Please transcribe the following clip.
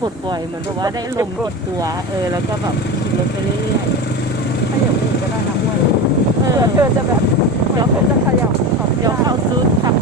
ปลดปล่อยเหมือนแบบว่าได้ลมติดตัวแล้วก็แบบขี่รถไปเรื่อยขยับหนีก็ได้นะอ้วนๆเผื่อเธอจะแบบเดี๋ยวเธอจะขยับเดี๋ยวเข้าซูดขับ